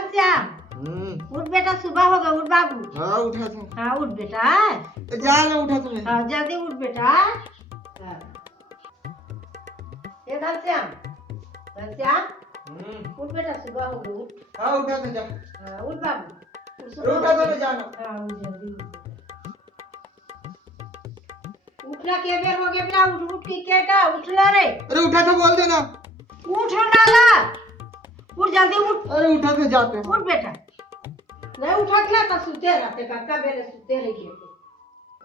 घनश्याम उठ बेटा, सुबह हो गया, उठ बाबू। हाँ उठा था। हाँ उठ बेटा, जा ना उठा तुम्हें। हाँ जल्दी उठ बेटा। ये घनश्याम, घनश्याम उठ बेटा, सुबह हो गई, उठ। हाँ उठा था जा। हाँ उठ बाबू, उठा था मैं जाना। हाँ उठ जल्दी उठ। उठना के बेर हो गया बेटा, उठ उठ के क्या उठना रे। अरे उठा था बोल देना। उठ डाला, उठ जल्दी उठ। अरे उठा था जाते हैं। उठ बेटा, नहीं उठा तो सुते रहते काका, बेरे सुते रहिए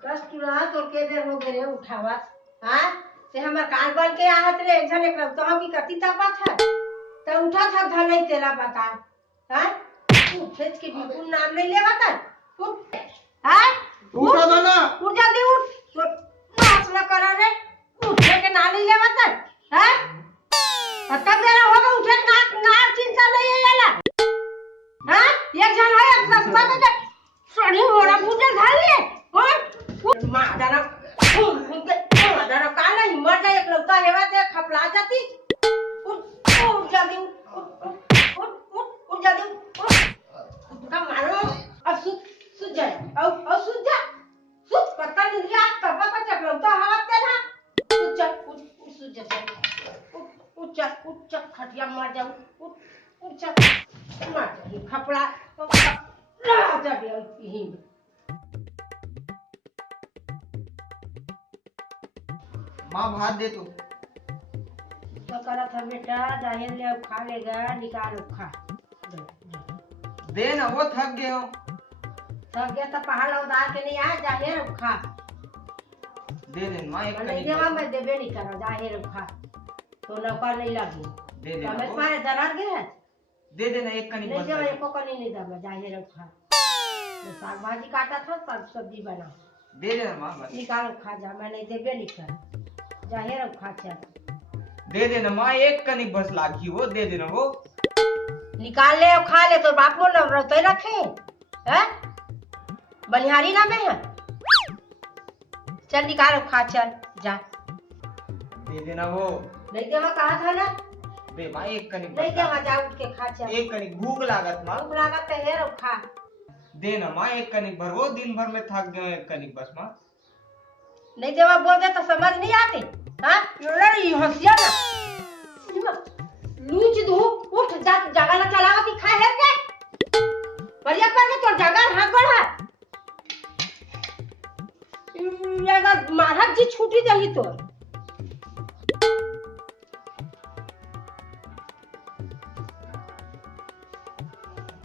कष्ट रहा तो के बेर हो गए उठावा। हाँ से हमर कान बन के आहत रे, एक जन एक तो हम की कति तपा था तो उठा था धनई तेरा बता। हाँ उठ फेच के बिल्कुल नाम नहीं लेवा था। उठ, हाँ उठा था ना। उठ जल्दी उठ, तो नाच ना करा रे, उठे के नाम नहीं लेवा था। हाँ तब मेरा होगा उठे ना चिंता नहीं है याला। हाँ एक जन है एक सस्ता के सोनी मोड़ा पूजे घाल ले और मादरा मादरा काला ही मर जाए, एक लौका हेवा ते खपला जाती। उठ उठ जल्दी उठ उठ उठ उठ जल्दी उठ का मारो अब सुत जाए अब सुत जा, सुत पता नहीं दिया कब का चक लौका हवा तेरा सुत जा, उठ सुत जा, उठ जा खटिया मर जा, उठ जा मर जा खपड़ा राजा भी ही। माँ भात दे तू। तो करा था बेटा, जाहिर ले अब खा लेगा, निकाल खा दे ना, वो थक गए हो। सब गया तो पहाड़ उतार के नहीं आया, जाहिर अब खा। दे दे माँ एक नहीं देवा मैं देबे नहीं करा, जाहिर अब खा तो नौकर नहीं लगी। दे दे हमें तुम्हारे दरार गए हैं, दे देना एक कनी नहीं बस देवा एको का नहीं देवा, जाहिर अब खा। तो साग भाजी काटा था, सब सब्जी बना दे देना माँ बस। निकाल खा जा, मैं नहीं देबे नहीं कर, जाहिर अब खा चल। दे देना माँ एक कनी बस लागी, वो दे देना वो। निकाल ले और खा ले, तो बाप बोल रहे रखे हैं बनिहारी ना में है। चल निकाल खा चल जा। दे देना वो। नहीं देवा कहा था ना, दे माँ एक कनी नहीं बस देवा जा, उठ के खा चल। एक कनी भूख लागत माँ। भूख लागत है हेर खा। देना माँ एक कनी भर, वो दिन भर में थक गए एक कनी बस माँ। नहीं देवा बोल दे तो समझ नहीं आते। हाँ लड़ी हंसिया ना लूच दू, उठ जा जगह ना चलावा की खा हेर के बढ़िया कर के तो जगह हाथ बढ़ा लगा महाराज जी छुट्टी दही तो।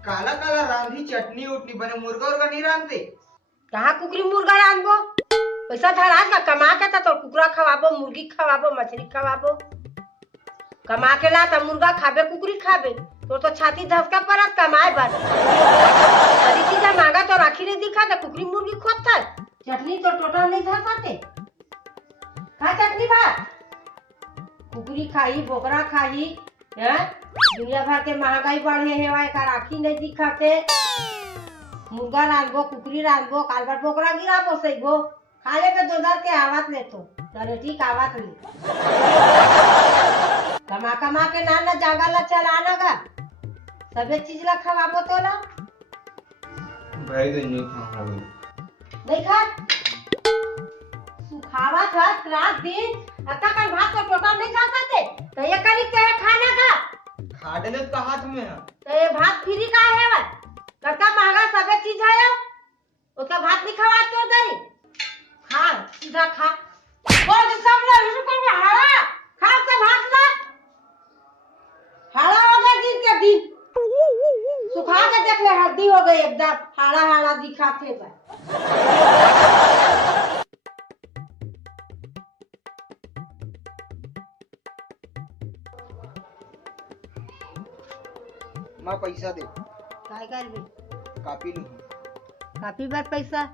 काला काला रांधी चटनी उठनी बने, मुर्गा उर्गा नहीं रांधते। कहाँ कुकरी मुर्गा रांधबो, पैसा धरा का कमा के तो कुकरा खवाबो, मुर्गी खवाबो, मछली खवाबो, कमा के ला तो मुर्गा खाबे कुकरी खाबे, तो छाती धसका परत कमाए बन। अरे चीजा मांगा तो राखी नहीं दिखा तो कुकरी मुर्गी खोता, चटनी तो टोटल नहीं धसाते। खा चटनी भात, कुकरी खाई बोकरा खाई है, दुनिया भर के महंगाई बढ़े है, वाई का राखी नहीं दिखाते। मुर्गा रांधबो, कुकरी रांधबो, कालबर बोकरा गिराबो, सहीबो खाले पे दोदर के आवत ले तो दरेटी का आवत ले कमा कमा के नाना जागा ला चलाना का सबे चीज ला खवाबो तो ला भाई तो नहीं खा नहीं खा सुखावा था रात दिन अता का भात तो टोटल नहीं खा पाते तो ये करी के खाना का खा दे तो हाथ में है तो ये भात फ्री का है वा कतना महंगा सबे चीज है उसका भात नहीं खवा तो दरी खा सीधा खा बोल दे सब लोग इसको में हाड़ा खा के भात ना हाड़ा हो गया दिन के दिन सुखा के देख ले हल्दी हो गई एकदम हाड़ा हाड़ा दिखाते बा। माँ पैसा दे काय करबे कापी लूं काफी बार पैसा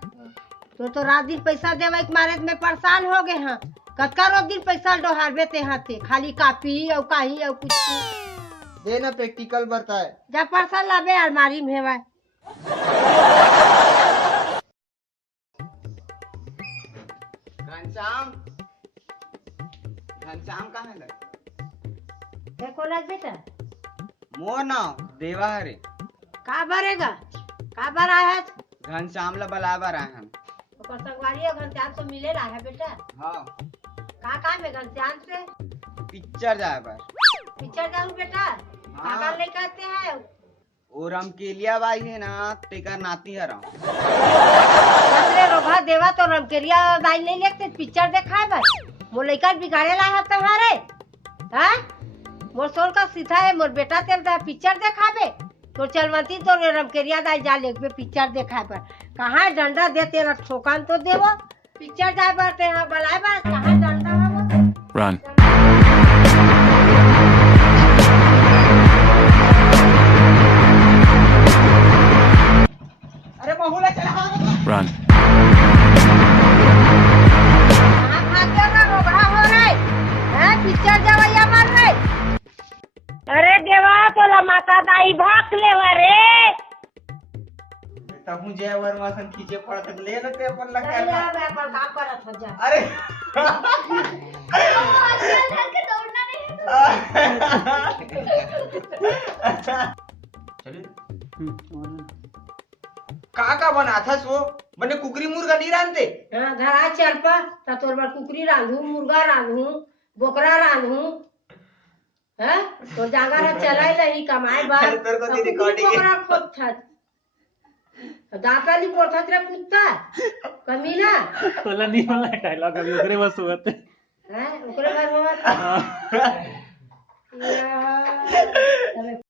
तो रात दिन पैसा देवे के मारे में परेशान हो गए हैं कतका रोज दिन पैसा डोहारबे ते हाथे खाली कापी और काही और कुछ देना प्रैक्टिकल बरता है जा परसा लाबे अलमारी में हेवा घनश्याम घनश्याम कहाँ है देखो ना बेटा मोर नाम देवा हरे का भरेगा का भर आया है घनश्याम ला बलाबर आए हम। ओकर संगवारी घनश्याम से मिले ला है बेटा हाँ का काम है घनश्याम से पिक्चर जाए पर। पिक्चर जाऊँ बेटा हाँ। काका लेके आते हैं और रमकेलिया बाई है ना तेकर नाती हरा। अरे रोभा देवा तो रमकेरिया दाई नहीं लेते पिक्चर देखाए बस मोर लइका बिगाड़े ला है तुम्हारे हैं मोर सोल का सीधा है मोर बेटा तेरे पिक्चर देखाबे तो चलवंती तो रमकेरिया दाई जा लेके पिक्चर देखाए पर कहाँ डंडा दे तेरा ठोकान तो देवो पिक्चर जाए पर ते यहाँ बलाए पर कहाँ डंडा है वो Run. अरे बहुला चला Run. कहाँ भागते हो रोबड़ा हो रहे हैं पिक्चर जवैया मार रहे अरे देवा तो माता दाई भाग ले रे तब मुझे वरमासन खींचे पड़ा तक ले लेते अपन लग नहीं गया। मैं अपन काम करत हो जा अरे का बना था सो बने कुकरी मुर्गा नहीं रांधते। हाँ धरा चल पा तोर बार कुकरी रांधू मुर्गा रांधू बोकरा रांधू हैं तो जागा रहा चलाई नहीं कमाए बार तेरे को तो तेरी कुकरी recording है। बोकरा खोद था दाता नहीं पोथा तेरा कुत्ता कमीना तोला नहीं वाला डायलॉग अभी उधरे बस हुआ थे। हैं ओकरे घर में मत